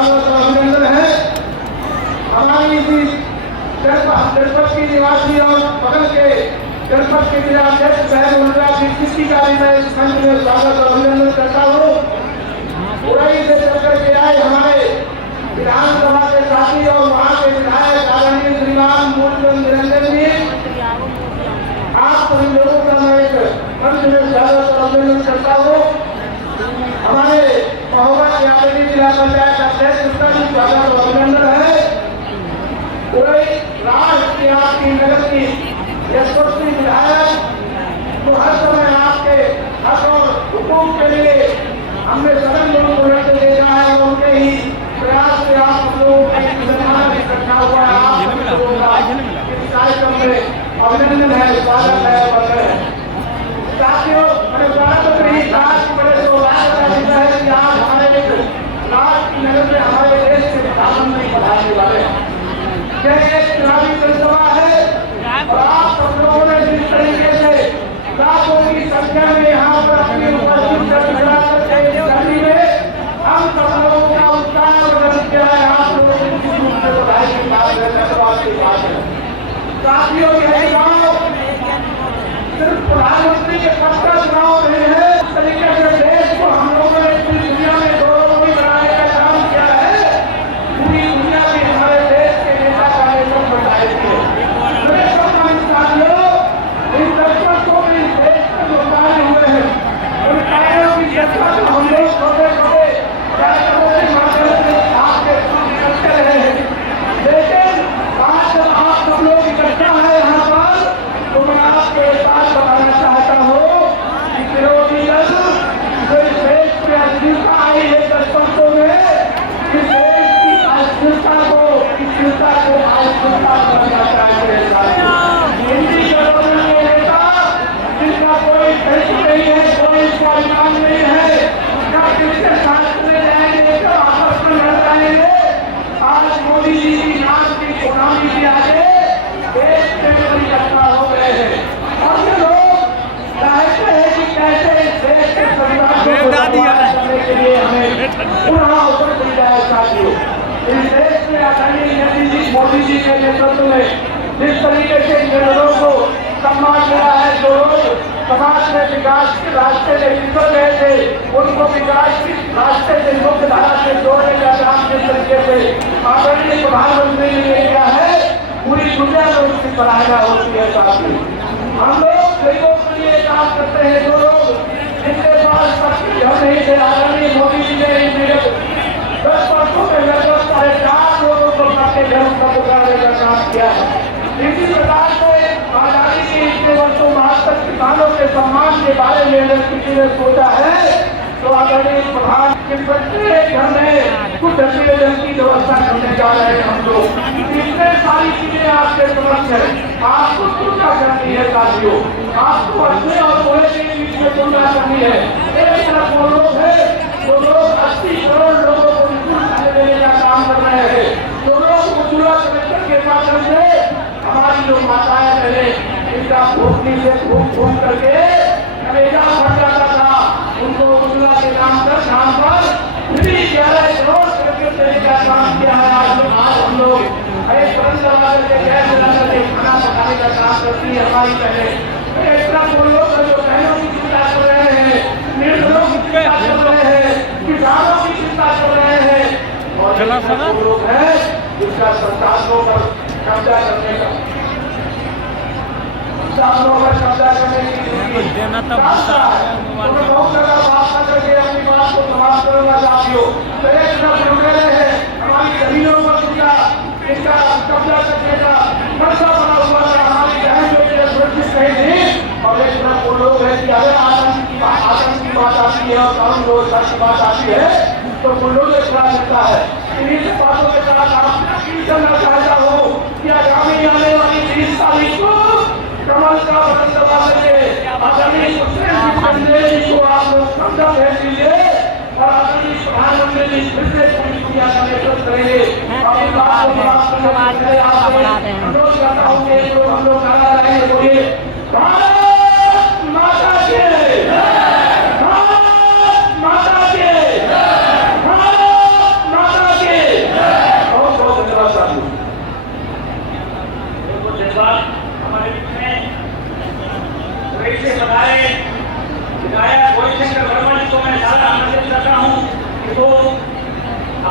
स्वागत और अभिनंदन है। हमारी इसी जनपद की निवासी और बगल के जनपद के जिलाध्यक्ष साहब अनुराग जी किसी का भी मैं इस मंच में स्वागत और अभिनंदन करता हूँ। उड़ई से चलकर के आए हमारे विधानसभा के साथी और वहाँ के विधायक आदरणीय श्रीमान मूलचंद निरंजन जी, आप सभी लोगों का मैं एक मंच में स्वागत और अभिनंदन करता हूँ। हमारे महोबा के आदरणीय जिला पंचायत अध्यक्ष उसका भी स्वागत और अभिनंदन है। उड़ई राष्ट्र की आपकी नगर की यशस्वी विधायक तो हर समय आपके हक और हुकूम के लिए हमने सभी लोगों को लड़ते देखा है और उनके ही प्रयास से आप लोगों का इकट्ठा हुआ है। आप लोगों का इस कार्यक्रम में अभिनंदन है, स्वागत है, बधाई है। साथियों, मैंने स्वागत तो नहीं कहा कि बड़े सौभाग्य का विषय है कि आज हमारे एक राष्ट्र की नगर में हमारे देश के प्रधानमंत्री पधारने वाले हैं। यह एक चुनावी जनसभा है और आप सब लोगों ने जिस तरीके से लाखों की संख्या में यहाँ पर अपनी उपस्थिति में हम सब लोगों का उत्साह बदल किया है। आप लोगों की बधाई की बात है, धन्यवाद की बात है। साथियों, यह चुनाव सिर्फ प्रधानमंत्री के पद का चुनाव नहीं है, इस तरीके से देश को हम लोगों ने पूरी दुनिया में गौरवमयी बनाने का काम किया है। पूरी दुनिया में हमारे देश के नेता का नेतृत्व बताएगी है। मेरे सम्मानित साथियों, इन दर्शकों को भी देश में जो कार्य हुए हैं उन कार्यों की चर्चा को हम लोग छोटे छोटे कार्यक्रमों के माध्यम से आपके सामने करते रहे हैं। लेकिन आज जब आप सब लोग इकट्ठा है यहाँ पर तो मैं आपको एक बात बताना चाहता हूँ कि विरोधी दल जो इस देश की अस्थिरता आई है 10 वर्षों में, इस देश की अस्थिरता को अस्थिरता बनाना चाहते हैं। हिंदी गठबंधन के नेता जिनका कोई फैसला नहीं है, कोई स्वाभिमान नहीं है, क्या किसके साथ में जाएंगे तो आपस में लड़ जाएंगे। आज मोदी जी की नाम की गुलामी के आगे देश के लोग इकट्ठा हो गए हैं और ये लोग चाहते हैं कि कैसे इस देश के संविधान को करने के लिए हमें पुनः अवसर मिल जाए। साथियों, इस देश में आदरणीय मोदी जी के नेतृत्व में जिस तरीके से निर्णयों को सम्मान मिला है, जो लोग समाज में विकास के रास्ते में निकल रहे थे उनको विकास के रास्ते से मुख्य धारा से जोड़ने का काम जिस तरीके से आदरणीय प्रधानमंत्री ने किया है, पूरी दुनिया में उसकी सराहना होती है। साथियों, हम लोग गरीबों के लिए काम करते हैं, जो लोग जिनके पास शक्ति हम नहीं थे, आदरणीय मोदी जी ने 10 वर्षों में लगभग 4.5 लोगों को अपने घर पर उतारने का काम किया है। इसी प्रकार से आजादी के इतने वर्षों बाद तक किसानों के सम्मान के बारे में अगर किसी ने सोचा है तो आदरणीय प्रधान के प्रत्येक घर में कुछ निवेदन की व्यवस्था करने जा रहे हैं। हम लोग इतने सारी चीजें आपके समक्ष है, आपको तुलना करनी है। साथियों, आपको अच्छे और बुरे के बीच में तुलना करनी है। एक तरफ वो लोग है जो लोग 80 करोड़ लोगों को देने का काम कर रहे हैं, जो लोग उज्ज्वला कनेक्शन के माध्यम से हमारी जो माताएं बहने इनका भूखनी से घूम करके कलेजा भर जाता था, उनको उज्ज्वला के नाम पर 11 करोड़ करके देने का काम किया है। आज हम लोग एक तुरंत लगा करके गैस जला करके खाना पकाने का काम करती है हमारी बहनें। एक तरफ वो लोग जो बहनों की चिंता कर रहे हैं, निर्धनों की चिंता कर रहे हैं, किसानों की चिंता कर रहे हैं, और वो लोग हैं जिसका संसाधनों पर कब्जा करने का कब्जा करने की बहुत जगह बात करके अपनी बात को समाप्त करूंगा। साथियों, तो एक तरफ रुकेले है हमारी जमीनों पर इनका कब्जा करने का नक्शा बना हुआ है, हमारी बहन बेटियां सुरक्षित नहीं थी। और एक तरफ वो लोग है कि अगर आतंक की बात आती है और कानून व्यवस्था की बात आती है तो बुलडोजर खड़ा करता है। इन्हीं बातों के साथ आप अपील करना चाहता हूँ कि आगामी आने वाली 30 तारीख को कमल का बटन दबा करके आदरणीय जी को आप लोग समझा भेज दीजिए और आदरणीय प्रधानमंत्री जी फिर से पूरी दुनिया का नेतृत्व करेंगे। अपनी बात को समाप्त करने के लिए अनुरोध करता हूँ कि हम लोग नारा लगाएंगे, बोलिए भारत माता की भारत माता की भारत माता की।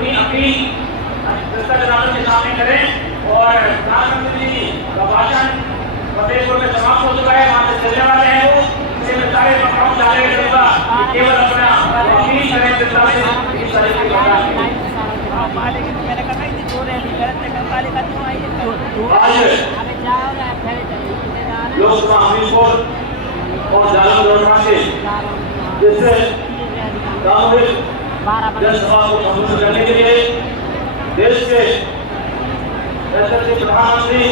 अपनी अपील जनता जनार्दन के सामने करें। और प्रधानमंत्री जी का भाषण फतेहपुर में समाप्त हो चुका है, वहाँ से चलने वाले हैं वो, इससे मैं सारे पक्षों जाने करूँगा केवल अपना अपील करें जनता से इस तरह की लोकसभा हमीरपुर और जालंधर लोकसभा के जिससे सामूहिक जनसभा को संबोधित करने के लिए देश के यशस्वी प्रधानमंत्री,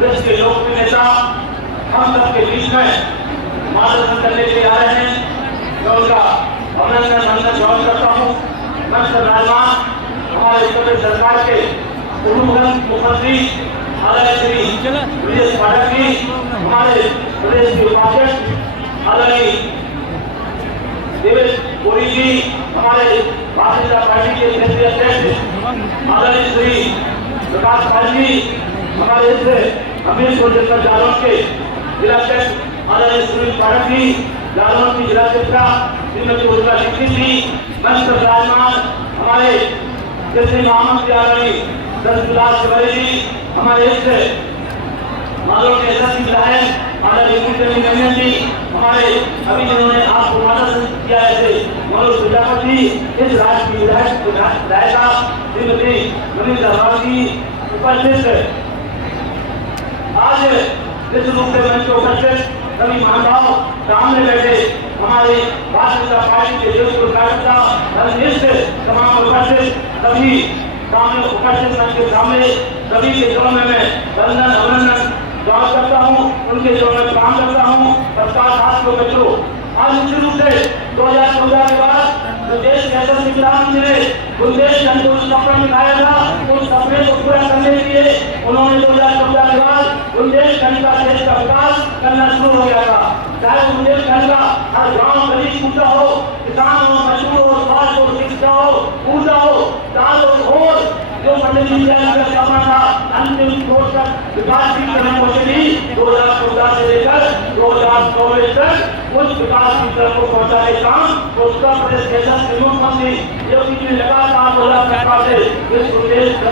देश के लोकप्रिय नेता हम सबके बीच में मार्गदर्शन करने के लिए आ रहे हैं। मैं उनका अभिनंदन वंदन ग्रहण करता हूँ। मंच पर विराजमान हमारे उत्तर प्रदेश सरकार के पूर्व मुख्यमंत्री आदरणीय श्री ब्रजेश पाठक जी, हमारे प्रदेश के उपाध्यक्ष आदरणीय देवेश गोरी जी, हमारे भारतीय जनता पार्टी के क्षेत्रीय अध्यक्ष आदरणीय श्री प्रकाश पाल जी, हमारे हमीरपुर जनपद जालौन के जिला अध्यक्ष आदरणीय सुनील पाठक जी, जालौन की जिला अध्यक्षा श्रीमती उर्मिला दीक्षित जी, मंच पर विराजमान हमारे जैसे महामंत्री आदरणीय दसविलास तिवारी जी, हमारे मालूम के यशस्वी विधायक आदरणीय रंजन जी, हमारे अभी जिन्होंने आपको मार्गदर्शन किया है मनोज प्रजापति, इस राज्य की विधायिका श्रीमती नवीन अग्रवाल जी उपस्थित, आज इस रूप से मंच को उपस्थित सभी महानुभाव, सामने बैठे हमारे भारतीय जनता पार्टी के जोधपुर कार्यकर्ता, तमाम उपस्थित सभी सामने उपस्थित मंच के सामने सभी के चरणों में मैं वंदन अभिनंदन स्वागत करता हूँ, उनके चरणों में काम करता हूँ। तत्काल साथियों बच्चों, आज निश्चित रूप से 2014 के बाद जो देश के यशस्वी प्रधानमंत्री ने बुंदेलखंड को सपना दिखाया था, उस सपने को पूरा करने के लिए उन्होंने 2014 के बाद बुंदेलखंड का देश का विकास करना शुरू हो गया था। चाहे बुंदेलखंड का हर गाँव गली कूचा हो, किसान हो, मजदूर हो, स्वास्थ्य हो, शिक्षा हो, ऊर्जा हो, दाल हो, जो पंडित दीनदयाल का सपना था अंतिम छोर तक विकास की तरफ पहुंचेगी। 2014 से लेकर 2024 तक उस विकास की तरफ को पहुंचाने का काम उत्तर प्रदेश के यशस्वी मुख्यमंत्री योगी जी ने लगातार 2017 से इस प्रदेश का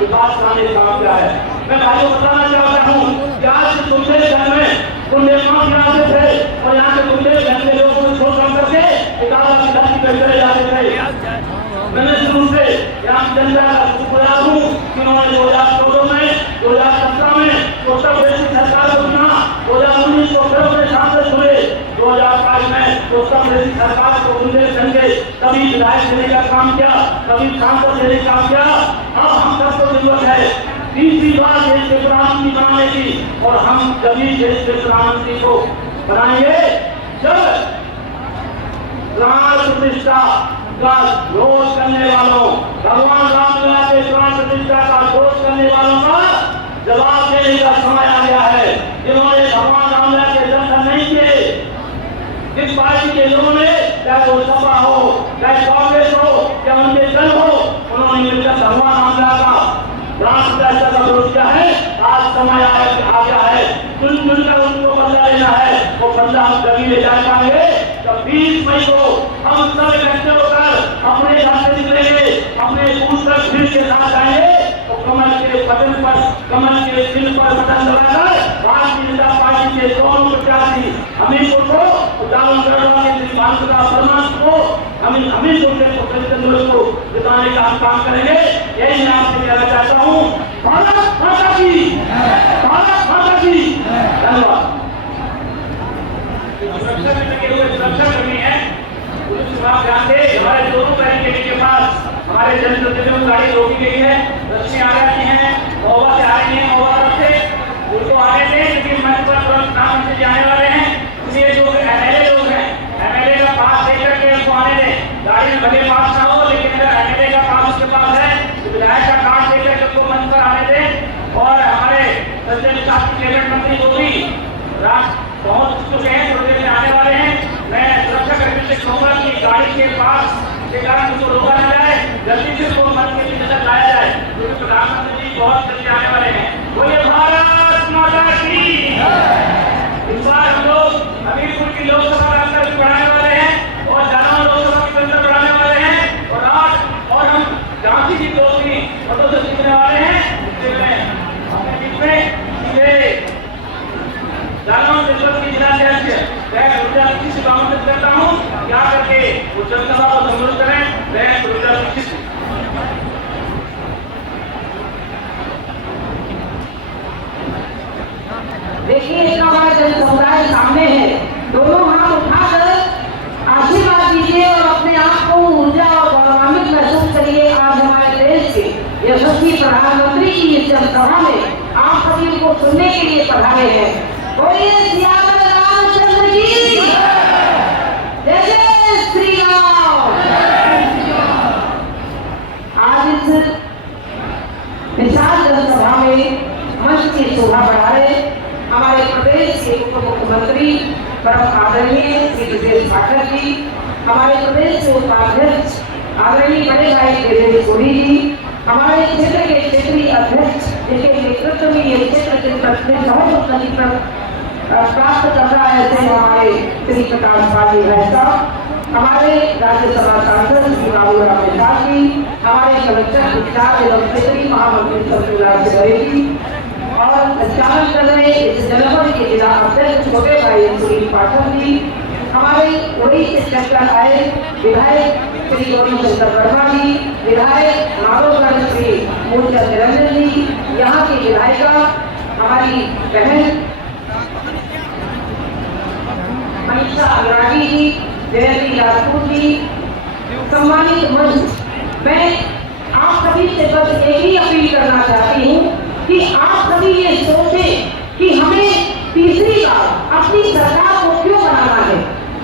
विकास कराने का काम किया है। मैं भाइयों बताना चाहता हूँ कि आज बुंदेलखंड में बुंदेलखंड गिराते थे और यहाँ के बुंदेलखंड के लोगों को छोड़ करके एकाध धरती पर चले जाते थे। मैंने शुरू से यहाँ जनता का शुक्रगुजार हूँ कि उन्होंने 2014 में 2017 में उत्तर प्रदेश की सरकार को चुना, 2019 को फिर अपने सांसद चुने, 2022 में उत्तर प्रदेश की सरकार को बुंदेलखंड के सभी विधायक देने का काम किया, सभी सांसद देने का काम किया। अब हम सबको जरूरत है तीसरी बार देश के प्रधानमंत्री बनाने की, और हम सभी देश के प्रधानमंत्री को बनाएंगे जब प्राण प्रतिष्ठा का विरोध करने वालों, भगवान रामलला के प्राण प्रतिष्ठा का विरोध करने वालों का जवाब देने का समय आ गया है। जिन्होंने भगवान रामलला के दर्शन नहीं किए, जिस पार्टी के लोगों ने, चाहे वो सपा हो, चाहे कांग्रेस हो, या उनके दल हो, उन्होंने मिलकर भगवान रामलला का प्राण प्रतिष्ठा का विरोध किया है। आज समय आ गया है, चुनकर उनको बदला लेना है। वो बदला हम कभी ले जा पाएंगे तो 20 मई को हम सब इकट्ठे होकर अपने घर से निकलेंगे, अपने बूथ तक भीड़ के साथ जाएंगे, तो कमल के बटन पर, कमल के दिल पर बटन दबाकर भारतीय जनता पार्टी के दोनों प्रत्याशी हमीरपुर को, जालंधर के भानुका परमांश को, हमीरपुर के को जिताने का हम काम करेंगे। यही मैं आपसे कहना चाहता हूँ। भारत माता की, भारत माता की। धन्यवाद। सुरक्षा करनी है, पुलिस विभाग ध्यान दे। हमारे दोनों गाड़ी के पास हमारे जनप्रतिनिधियों की गाड़ी रोकी गई है, रस्सी आ रही है, महुआ से आ रही है, महुआ तरफ से उनको आने दें, क्योंकि मंच पर तुरंत नाम से जाने वाले हैं। इसलिए जो एमएलए लोग हैं, एमएलए का पास देकर के उनको आने दें। गाड़ी में भले पास ना हो, लेकिन अगर एमएलए का पास उसके पास है तो विधायक का कार्ड देकर के उनको मंच पर आने दें। और हमारे संसदीय विकास के कैबिनेट मंत्री को भी पहुंच चुके हैं, थोड़ी देर में आने वाले हैं। मैं सुरक्षा कर्मियों से कहूँगा कि गाड़ी के पास के कारण उसको रोका न जाए, जल्दी से उसको मंच के पीछे तक लाया जाए, क्योंकि प्रधानमंत्री जी बहुत जल्दी आने वाले हैं। बोलिए भारत माता की। इस बार हम लोग हमीरपुर की लोकसभा का अंतर बढ़ाने वाले हैं और जालौन लोकसभा की अंतर बढ़ाने वाले हैं, और हम जा करके उस जनसभा को संबोधित करें। वह सुविधा निश्चित। देखिए, एक हमारा जन समुदाय सामने है, दोनों हाथ उठाकर आशीर्वाद दीजिए और अपने आप को ऊर्जा और गौरवान्वित महसूस करिए। आज हमारे देश के यशस्वी प्रधानमंत्री की इस जनसभा में आप सभी को सुनने के लिए पधारे हैं। बोलिए सियावर रामचंद्र की जय, जय श्री राम। आज इस विशाल जनसभा में मंच की शोभा बढ़ाए हमारे प्रदेश के उप मुख्यमंत्री परम आदरणीय श्री ब्रजेश पाठक जी, हमारे प्रदेश के उपाध्यक्ष आदरणीय बड़े भाई देवेश सोनी जी, हमारे क्षेत्र के क्षेत्रीय अध्यक्ष जिनके नेतृत्व में ये क्षेत्र के प्रतिनिधि बहुत उन्नति प्राप्त कर रहा है, ऐसे हमारे श्री प्रकाश पाजी भाई साहब, हमारे राज्यसभा सांसद श्री बाबूराव प्रसाद जी, हमारे कलेक्टर गुजरात एवं क्षेत्रीय महामंत्री शत्रुराज जी और चालन कर रहे इस जनपद के जिला अध्यक्ष छोटे भाई सुनील पाठक जी, हमारे वही से चक्कर आए विधायक श्री गौरी शंकर वर्मा जी, विधायक नागोगढ़ श्री मूलचंद निरंजन जी, यहाँ की विधायिका हमारी बहन मनीषा अग्राही जी, जयंती राजपूत जी, सम्मानित मंच, मैं आप सभी से बस एक ही अपील करना चाहती हूँ कि आप सभी ये सोचें कि हमें तीसरी बार अपनी सरकार को क्यों बनाना है।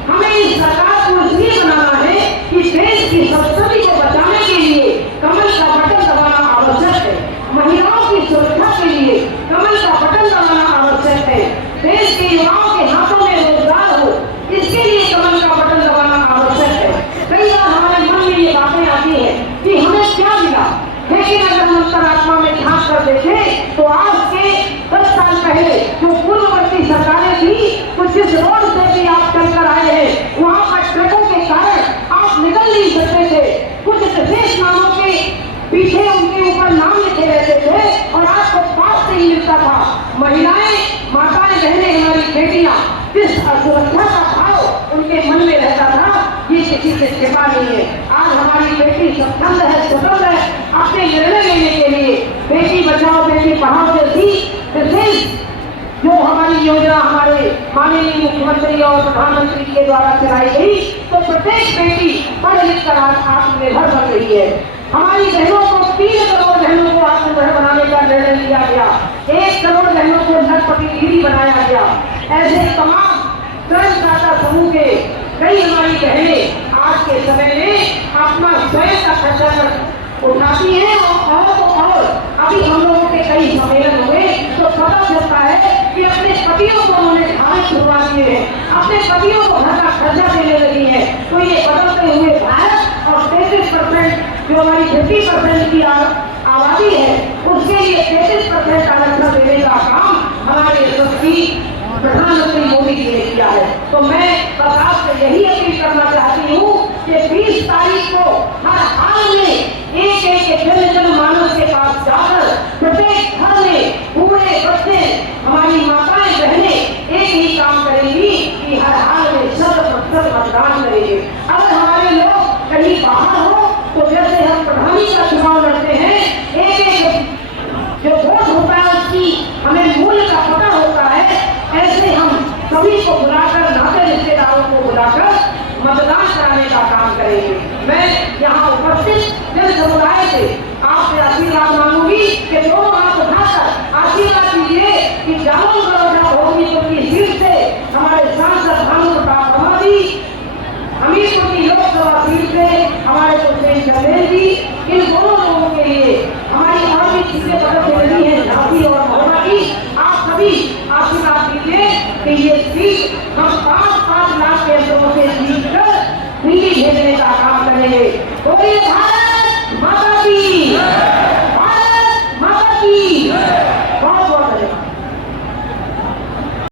हमें इस सरकार को इसलिए बनाना है कि देश की संस्कृति को बचाने के लिए कमल का बटन दबाना आवश्यक है, महिलाओं की सुरक्षा के लिए कमल का बटन दबाना आवश्यक है, देश के युवाओं के हाथों में रोजगार हो इसके लिए कमल का बटन दबाना आवश्यक है। कई बार हमारे मन में ये बातें आती है कि हमें क्या मिला, लेकिन अगर हम अंतरात्मा में झांक कर देखें तो आज के 10 साल पहले जो पूर्ववर्ती सरकारें थी, कुछ इस रोड से भी आप चलकर आए हैं, वहाँ पर ट्रकों के कारण आप निकल नहीं सकते थे, कुछ विशेष नामों के पीछे उनके ऊपर नाम लिखे रहते थे और आपको पास नहीं मिलता था। महिलाएं, माताएं, बहनें, हमारी बेटियां, जिस असुरक्षा का भाव उनके मन में रहता था, ये किसी से छिपा नहीं है। आज हमारी बेटी स्वतंत्र है, स्वतंत्र है अपने निर्णय लेने के लिए। बेटी बचाओ बेटी पढ़ाओ जैसी विशेष जो हमारी योजना हमारे माननीय मुख्यमंत्री और प्रधानमंत्री के द्वारा चलाई गई, तो प्रत्येक बेटी पढ़ लिख कर आज आत्मनिर्भर बन रही है। हमारी बहनों को 3 करोड़ बहनों को आत्मनिर्भर बनाने का निर्णय लिया गया, 1 करोड़ बहनों को लखपति दीदी बनाया गया। ऐसे तमाम कर्मदाता समूह के कई हमारी बहनें आज के समय में अपना स्वयं का खर्चा कर उठाती हैं और अभी हम लोगों के कई सम्मेलन हुए तो पता चलता है कि अपने पतियों को उन्होंने खाने छुड़वा दिए हैं, अपने पतियों को घर का खर्चा देने लगी है। तो ये बदलते हुए भारत और 33% जो हमारी 50% की आबादी है उसके लिए 33% आरक्षण देने का काम हमारे यशस्वी प्रधानमंत्री मोदी जी ने किया है। तो मैं बस आपसे यही अपील करना चाहती हूँ कि 20 तारीख को हर हाल में एक जन मानव के पास जाकर प्रत्येक घर में पूरे बच्चे हमारी माताएं बहनें एक ही काम करेंगी कि हर हाल में 100% मतदान करेंगे। अगर हमारे लोग कहीं बाहर हो तो जैसे हम प्रधानी का चुनाव लड़ते हैं, एक जो वोट होता है उसकी हमें मूल्य का पता होता है, ऐसे हम सभी को बुलाकर, नाते रिश्तेदारों को बुलाकर मतदान कराने का काम करेंगे। मैं यहाँ उपस्थित जन समुदाय से आपसे आशीर्वाद मांगूंगी कि दोनों हाथ उठाकर आशीर्वाद दीजिए कि जामुन बड़ौदा भोगीपुर की सीट से हमारे सांसद भानु प्रताप वर्मा जी, हमीरपुर की लोकसभा सीट से हमारे सुप्रीम चंदेल जी, इन दोनों लोगों के लिए हमारी और भी सीटें बदल रही है झांसी और महोबा की, आप सभी आशीर्वाद दीजिए कि ये सीट हम 5-5 लाख के अंतरों से जीत कर दिल्ली भेजने का काम करेंगे।